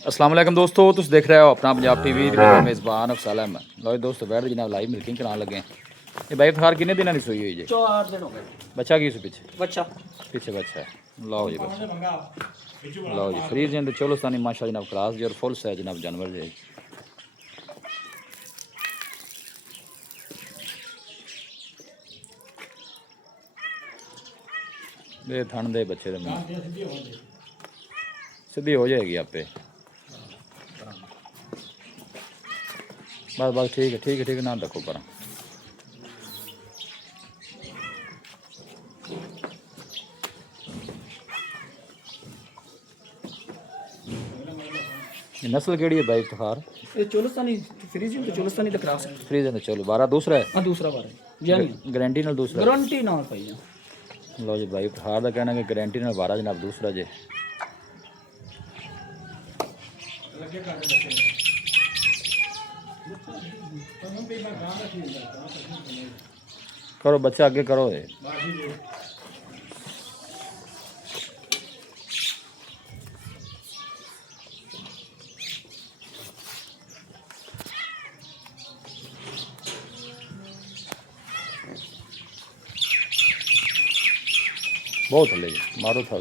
अस्सलाम वालेकुम दोस्तों, तुम देख रहे हो अपना पंजाब टीवी मेज़बान अफसल अहमद। लो दोस्तों बैठ जनाब लाइव मिल्किंग कराने लगे हैं। ये भाई फार कितने दिन की सोई हुई है? 4 दिन हो गए। बच्चा की उस पीछे बच्चा पीछे बच्चा है। लो जी बच्चा, लो जी फ्रीज जन चोलस्तानी माशा जनाब क्लास जी और फुल साइज जनाब जानवर जी। ये थन दे बच्चे दे मुंह सीधी हो जाएगी आपे। बस बस ठीक है ठीक है ठीक है, ना रखो पर नस्ल केड़ी है भाई इफ्तिखार? ये चोलस्तानी फ्रीजिंग तो चोलस्तानी दा क्रॉस है। फ्रीज जन चलो 12 दूसरा है। हां दूसरा बार है यानी गारंटी नाल दूसरा। गारंटी ना पाई है। लो जी भाई इफ्तिखार का कहना कि गारंटी नाल 12 जनाब दूसरा जे। करो बच्चा आगे करो ये। बहुत थले जी मारो था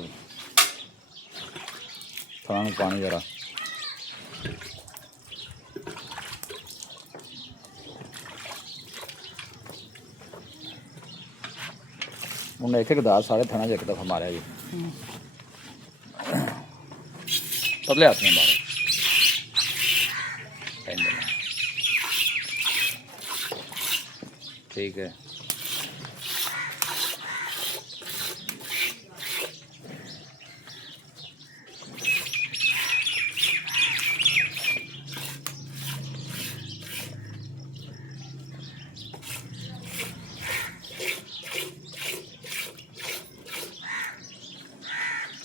थाना पानी जरा। उन्हें एक दार सारे थाना एक दफा मारा जी पतले हाथ में मारो। ठीक है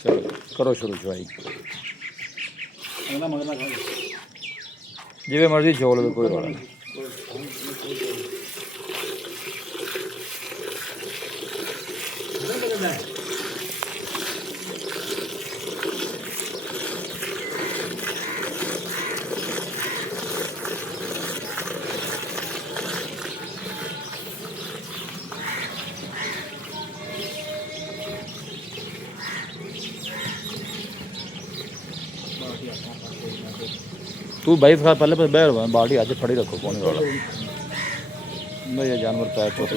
चलो करो शुरू चवाई जिवे मर्जी छोड़ दो कोई रौला नहीं। तू भाई फिर पहले बैर बाल्टी आज फड़ी रखो कौन वाला मैं ये जानवर पैर चोट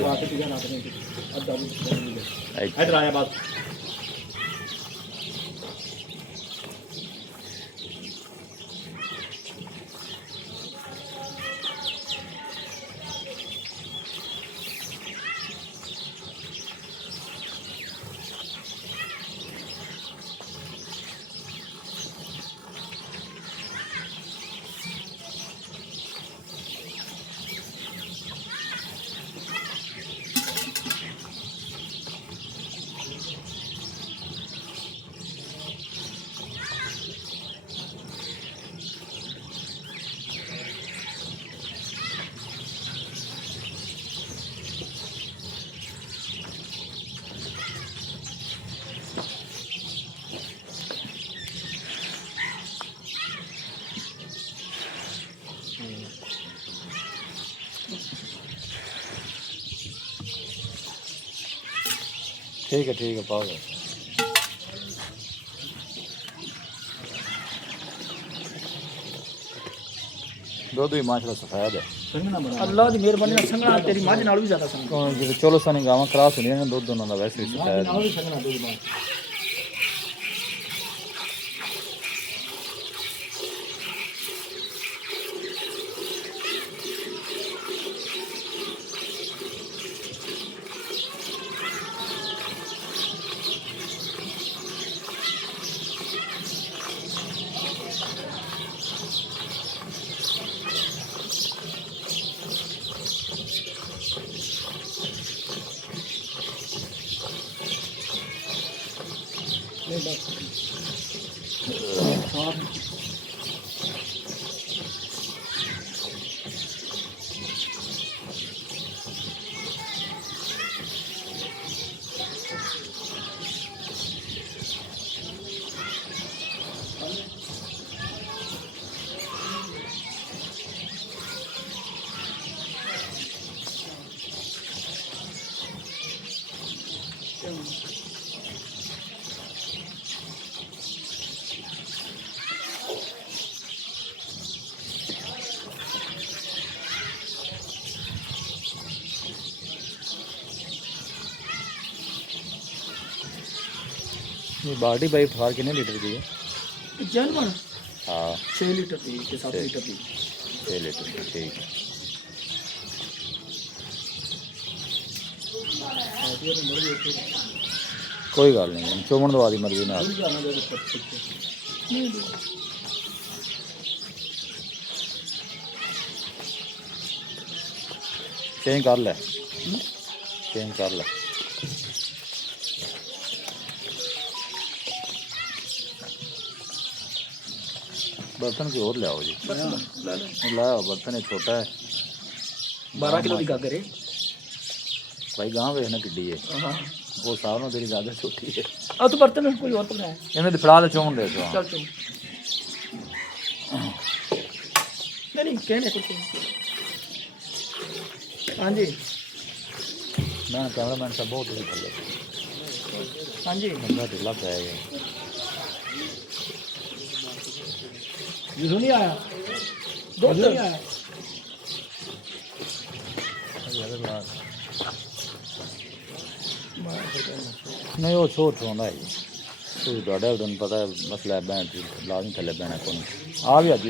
ठीक है पाओ दो ही माशा सफेद है। अल्लाह दी मेहरबानी नाल संगना तेरी मझ नाल भी ज्यादा संगना चलो सानी गावां क्रास होनी ना दुध दोनों का वैसे भी सफेद। ये बाल्टी भाई इफ्तार कितने लीटर की है? जर्मन हाँ 6 लीटर की के 7 लीटर की 6 लीटर की, ठीक है। कोई गल नहीं, चुमन दवा दी मर्जी नाल। चेंज कर ले, चेंज कर ले। बर्तन की और ले आओ जी, लाओ बर्तन, ये छोटा है। 12 किलो की गागर है। भाई गांव वेखना किड्डी है, हाँ वो साल में तेरी ज़्यादा छोटी है। अब तो बर्तन कोई और पकड़ा है। इन्हें तो फिलहाल चौन दे दो। चल चल नहीं कहने कुछ नहीं। हाँ जी मैं कैमरा मैन सब बहुत ही थले हाँ जी बंदा ढिला पाएगा। ये नहीं आया दो नहीं आया। नहीं वो छोट होना है तो ਤੁਹਾਡਾ ਉਦੋਂ ਪਤਾ ਮਸਲਾ ਬੈਣ ਲਾਜ਼ਮੀ ਥੱਲੇ ਬੈਣਾ ਕੋਈ ਆ ਵੀ ਅੱਜ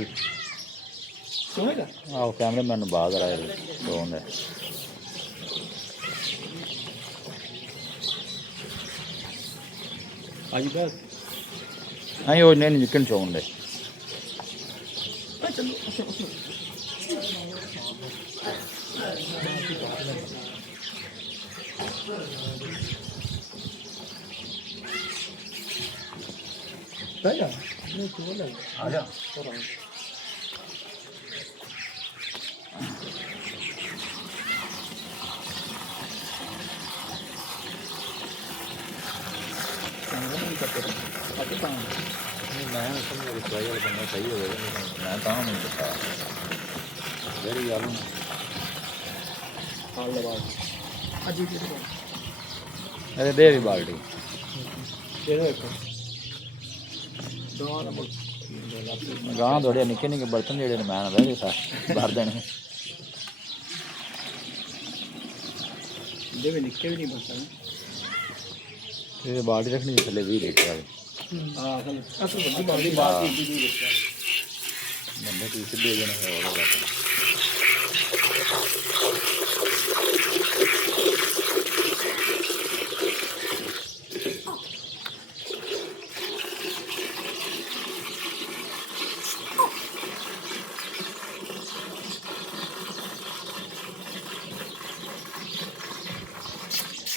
सुनेगा ਆਹ ਕੈਮਰਾਮੈਨ ਨੂੰ ਬਾਹਰ ਆਇਆ ਫੋਨ ਹੈ। आज बस ਨਹੀਂ ਉਹ ਨਹੀਂ ਨਿਕਲ ਚੋਣ ਦੇ चलो आजा ਮੈਂ ਸਮਝ ਰਿਹਾ ਕਿ ਇਹ ਬੰਦਾ ਸਹੀ ਹੋਵੇਗਾ ਮੈਂ ਤਾਂ ਨਹੀਂ ਪਤਾ ਜਿਹੜੀ ਗੱਲ हाल लगा अजी के ਅਰੇ ਦੇ ਵੀ ਬਾਲਟੀ ये देखो दो नंबर ਗਾਂ ਥੋੜੇ ਨਿੱਕੇ ਨਿੱਕੇ ਬਰਤਨ ਜਿਹੜੇ ਨੇ ਮੈਂ ਨਾ ਵਹਿ ਦਿੱਤਾ ਭਰ ਦੇਣੇ ये भी निकल भी नहीं बनता ਇਹ ਬਾਲਟੀ ਰੱਖਣੀ ਥੱਲੇ 20 ਲੀਟਰ ਵਾਲੀ हां असल बड़ी बड़ी बात की भी देखा ਬੰਦੇ ਕੀ ਸਿੱਧੇ ਜਣੇ ਹੋਇਆ ਉਹਦਾ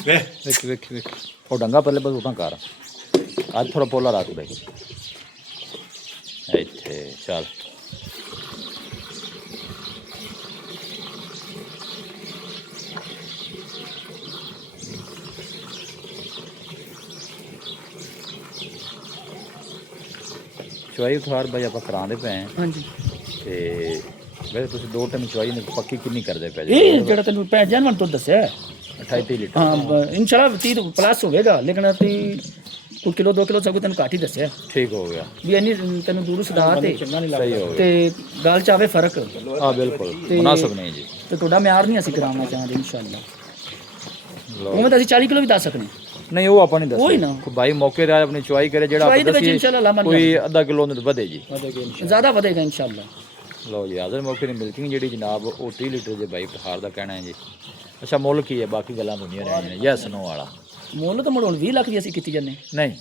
ਵੇਖ ਵੇਖ ਵੇਖ ਉਹ ਡੰਗਾ ਪਹਿਲੇ ਬਸ ਉਤਾਂ ਕਰ ਅੱਜ ਥੋੜਾ ਪੋਲਾ ਰੱਖ ਦੇ ਇੱਥੇ ਚੱਲ ਚੁਆਈ ਉਤਾਰ ਬਈ ਆਪਾਂ ਕਰਾਉਂਦੇ ਪਏ हां जी ਤੇ ਵੈਸੇ ਤੁਸੀਂ 2 ਟਾਈਮ ਚੁਆਈ ਨੇ ਪੱਕੀ ਕਿੰਨੀ ਕਰਦੇ ਪਏ ਜੀ ਇਹ ਜਿਹੜਾ ਤੈਨੂੰ ਪੈ ਜਨਮਨ ਤੋਂ ਦੱਸਿਆ 28 ਲੀਟਰ ਹਾਂ ਇਨਸ਼ਾਅੱਲਾ 30 ਪਲੱਸ ਹੋਵੇਗਾ ਲੇਕਿਨ ਤੀ ਕੋਈ ਕਿਲੋ 2 ਕਿਲੋ ਸਭ ਤੈਨੂੰ ਘੱਟ ਹੀ ਦੱਸਿਆ ਠੀਕ ਹੋ ਗਿਆ ਵੀ ਇੰਨੀ ਤੈਨੂੰ ਦੂਰ ਸਦਾ ਤੇ ਸਹੀ ਹੋ ਗਿਆ ਤੇ ਗੱਲ ਚ ਆਵੇ ਫਰਕ ਹਾਂ ਬਿਲਕੁਲ ਮੁਨਾਸਬ ਨਹੀਂ ਜੀ ਤੇ ਤੁਹਾਡਾ ਮਿਆਰ ਨਹੀਂ ਅਸੀਂ ਕਰਾਉਣਾ ਚਾਹੁੰਦੇ ਇਨਸ਼ਾਅੱਲਾ ਲਓ ਉਵੇਂ ਤਾਂ ਅਸੀਂ 40 ਕਿਲੋ ਵੀ ਦੱਸ ਸਕਦੇ ਨਹੀਂ ਉਹ ਆਪਾਂ ਨਹੀਂ ਉਹੀ ਦੱਸਦੇ ਨਾ। ਕੋਈ ਭਾਈ ਮੌਕੇ ਤੇ ਆਪਣੀ ਚੁਆਈ ਕਰੇ ਜਿਹੜਾ ਚੁਆਈ ਆਪਾਂ ਦੇ ਵਿੱਚ ਦੱਸੀਏ ਇਨਸ਼ਾਅੱਲਾ ਲਾਮਨ ਕੋਈ ਅੱਧਾ ਕਿਲੋ ਨੂੰ ਵਧੇ ਜੀ ਜ਼ਿਆਦਾ ਵਧੇਗਾ ਇਨਸ਼ਾਅੱਲਾ ਲਓ ਜੀ ਹਾਜ਼ਰ ਮੌਕੇ ਦੀ ਮਿਲਕਿੰਗ ਜਿਹੜੀ ਜਨਾਬ ਉਹ 30 ਲੀਟਰ ਦੇ ਬਾਈ ਪਹਾੜ ਦਾ ਕਹਿਣਾ ਹੈ ਜੀ। ਅੱਛਾ ਮੁੱਲ ਕੀ ਹੈ ਬਾਕੀ ਗੱਲਾਂ ਦੁਨੀਆ ਰਹਿਣੀਆਂ ਨੇ ਯੈਸ ਨੋ ਵਾਲਾ ਮੁੱਲ ਤਾਂ ਹੁਣ 20 ਲੱਖ ਦੀ ਅਸੀਂ ਕੀਤੀ ਜਾਂਦੇ ਨਹੀਂ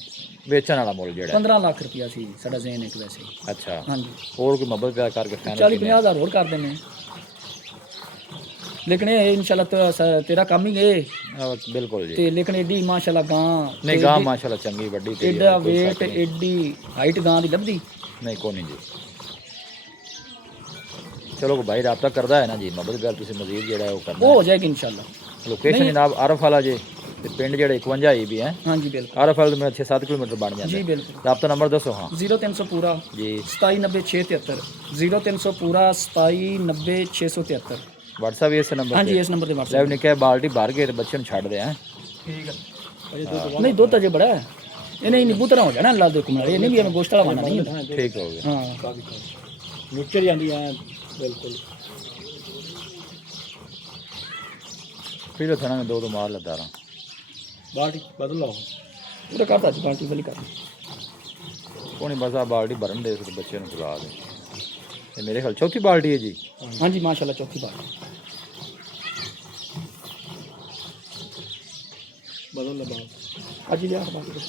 ਵੇਚਣ ਵਾਲਾ ਮੁੱਲ ਜਿਹੜਾ 15 ਲੱਖ ਰੁਪਇਆ ਸੀ ਸਾਡਾ ਜ਼ੇਨ ਇੱਕ ਵੈਸੇ ਅੱਛਾ ਹਾਂਜੀ ਹੋਰ ਕੋਈ ਮੁਹੱਬਤ ਪਿਆਰ ਕਰਕੇ ਫਾਈਨਲ 40-50 ਹਜ਼ਾਰ ਹੋਰ ਕਰ ਦਿੰਦੇ ਲੇਕਿਨ ਇਹ ਇਨਸ਼ਾਅੱਲਾ ਤੇਰਾ ਕੰਮ ਹੀ ਇਹ ਬਿਲਕੁਲ ਜੀ ਤੇ ਲੇਕਿਨ ਐਡੀ ਮਾਸ਼ਾਅੱਲਾ ਗਾਂ ਨਹੀਂ ਗਾਂ ਮਾਸ਼ਾਅੱਲਾ ਚੰਗੀ ਵੱਡੀ ਤੇ ਐਡਾ weight ਐਡੀ ਹਾਈਟ ਗਾਂ ਦੀ ਲੱਭਦੀ ਨਹੀਂ ਕੋਈ ਨਹੀਂ ਜੀ ਚਲੋ ਕੋ ਭਾਈ ਰਾਬਤਾ ਕਰਦਾ ਹੈ ਨਾ ਜੀ ਮੁਹੱਬਤ ਪਿਆਰ ਤੁਸੀਂ ਮਜ਼ੀਦ ਜਿਹੜਾ ਹੈ ਉਹ ਕਰਨਾ ਉਹ ਹੋ ਜਾਏਗੀ ਇਨਸ਼ਾਅੱਲਾ ਲੋਕੇਸ਼ਨ ਜਨਾਬ ਆਰਫ ਵਾਲਾ ਜੇ ਤੇ ਪਿੰਡ ਜਿਹੜਾ 51 ਹੀ ਵੀ ਹੈ ਹਾਂਜੀ ਬਿਲਕੁਲ ਆਰਫ ਵਾਲਾ ਤੋਂ ਮੇਰਾ 6-7 ਕਿਲੋਮੀਟਰ ਬਣ ਜਾਂਦਾ ਜੀ ਬਿਲਕੁਲ ਰਾਬਤਾ ਨੰਬਰ ਦੱਸੋ ਹਾਂ 0300 ਪੂਰਾ ਜੀ 2790-673 0300 ਪੂਰਾ 2790-673 WhatsApp ਇਸ ਨੰਬਰ ਹਾਂਜੀ ਤੇ ਇਸ ਨੰਬਰ ਤੇ ਲੈ WhatsApp ਨਿੱਕੇ ਬਾਲਟੀ ਭਰ ਕੇ ਤੇ ਬੱਚੇ ਨੂੰ ਛੱਡ ਦੇ ਹੈ ਠੀਕ ਹੈ ਨਹੀਂ ਦੁੱਧ ਅਜੇ ਬੜਾ ਹੈ ਇਹ ਨਹੀਂ ਨਿੰਬੂ ਤਰ੍ਹਾਂ ਹੋ ਜਾਣਾ ਅੱਲਾ ਦੇ ਹੁਕਮ ਨਾਲ ਇਹ ਨਹੀਂ ਵੀ ਐਵੇਂ ਗੋਸ਼ਤ ਵਾਲਾ ਬਣਾ ਨਹੀਂ ਠੀਕ ਹੋ ਗਿਆ ਹਾਂ ਨਿਕਲ ਜਾਂਦੀ ਹੈ ਬਿਲਕੁਲ ਫਿਰ ਥਣਾ ਦੋ ਮਾਰ ਲੱਦਾਰਾਂ ਬਾਲਟੀ ਬਦਲ ਲਾਓ ਉਹਦਾ ਕਰਤਾ ਸੀ ਬਾਲਟੀ ਵਾਲੀ ਕਰ ਕੋਣੀ ਬਸ ਆ ਬਾਲਟੀ ਭਰਨ ਦੇ ਉਸ ਬੱਚੇ ਨੂੰ ਖਿਲਾ ਦੇ। ਇਹ ਮੇਰੇ ਖਿਆਲ ਚੌਥੀ ਬਾਲਟੀ ਹੈ ਜੀ। ਹਾਂਜੀ ਮਾਸ਼ਾਅੱਲਾ ਚੌਥੀ ਬਾਲਟੀ ਬਦਲ ਲਾ ਬਾਲ ਅੱਜ ਲਿਆ ਬਾਲਟੀ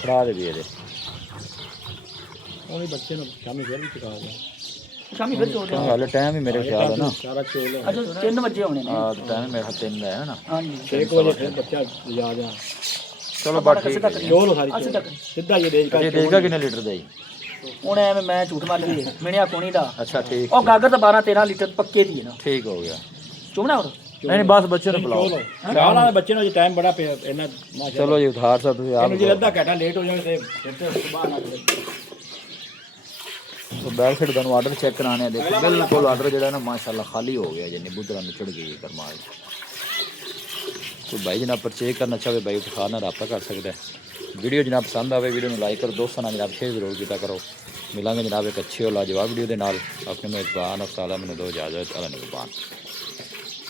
ਫੜਾ ਦੇ ਵੀ ਇਹਦੇ ਉਹਨੇ ਬੱਚੇ ਨੂੰ ਸ਼ਾਮੀ ਫਿਰ ਵੀ ਚੁਕਾ ਦਿਆ ਸ਼ਾਮੀ ਫਿਰ ਚੋਲ ਕਿਉਂ ਹਾਲੇ ਟਾਈਮ ਹੀ ਮੇਰੇ ਖਿਆਲ ਹੈ ਨਾ ਸਾਰਾ ਚੋਲ ਅੱਛਾ 3 ਵਜੇ ਹੋਣੇ ਨੇ ਆ ਟਾਈਮ ਮੇਰੇ ਹੱਥ 3 ਦਾ ਹੈ ਨਾ। ਹਾਂਜੀ 6 ਵਜੇ ਫਿਰ ਬੱਚਾ ਲਿਜਾ ਜਾ ਚਲੋ ਬਸ ਠੀਕ ਹੈ। ਚੋਲ ਸਾਰੀ ਅਸੀਂ ਤੱਕ ਸਿੱਧਾ ਜੇ ਦੇਜ ਇਹ ਦੇਖਦਾ ਕਿੰਨੇ ਲੀਟਰ ਦਾ ਜੀ? ਹੁਣ ਐਵੇਂ ਮੈਂ ਝੂਠ ਮਾਰ ਲਈ ਮਿਣਿਆ ਕੋਣੀ ਦਾ ਅੱਛਾ ਠੀਕ ਉਹ ਗਾਗਰ ਤਾਂ 12 13 ਲੀਟਰ ਪੱਕੇ ਦੀ ਹੈ ਨਾ ਠੀਕ ਹੋ ਗਿਆ। ਚੁਮਣਾ ਹੋਰ ਨਹੀਂ ਨਹੀਂ ਬਸ ਬੱਚੇ ਨੂੰ ਬੁਲਾਓ। ਚਾਹ ਵਾਲੇ ਬੱਚੇ ਨੂੰ ਅਜੇ ਟਾਈਮ ਬੜਾ ਪਿਆ ਇਹਨਾਂ ਮਾਸ਼ਾ ਚਲੋ ਜੀ ਉਧਾਰ ਸਾਹਿਬ ਤੁਸੀਂ ਆਪ ਇਹਨੂੰ ਜੇ ਅੱਧਾ ਘੰਟਾ ਲੇਟ ਹੋ ਜਾਵੇ ਤੇ ਫਿਰ ਸੁਬਾਹ ਨਾ तो बैक साइड ਤੁਹਾਨੂੰ ਆਰਡਰ ਚੈੱਕ ਕਰਾਣੇ ਆ। ਦੇਖੋ ਬਿਲਕੁਲ ਆਰਡਰ ਜਿਹੜਾ ਨਾ ਮਾਸ਼ਾਅੱਲਾ ਖਾਲੀ ਹੋ ਗਿਆ ਜਿੰਨੀ ਬੁੱਧਰਾ ਨੂੰ ਚੜ ਗਈ ਕਰਮਾਲ। तो भाई जनाब परचेज करना चाहे भाई उठा ना रब्ता कर सकता है। वीडियो जनाब पसंद आए वीडियो में लाइक करो, दोस्तों जनाब शेयर जरूर किया करो। मिलेंगे जनाब एक अच्छी और लाजवाब वीडियो के नाल। अपने मेज़बान अफसाला मैंने दो इजाज़त। अल्लाह निगहबान।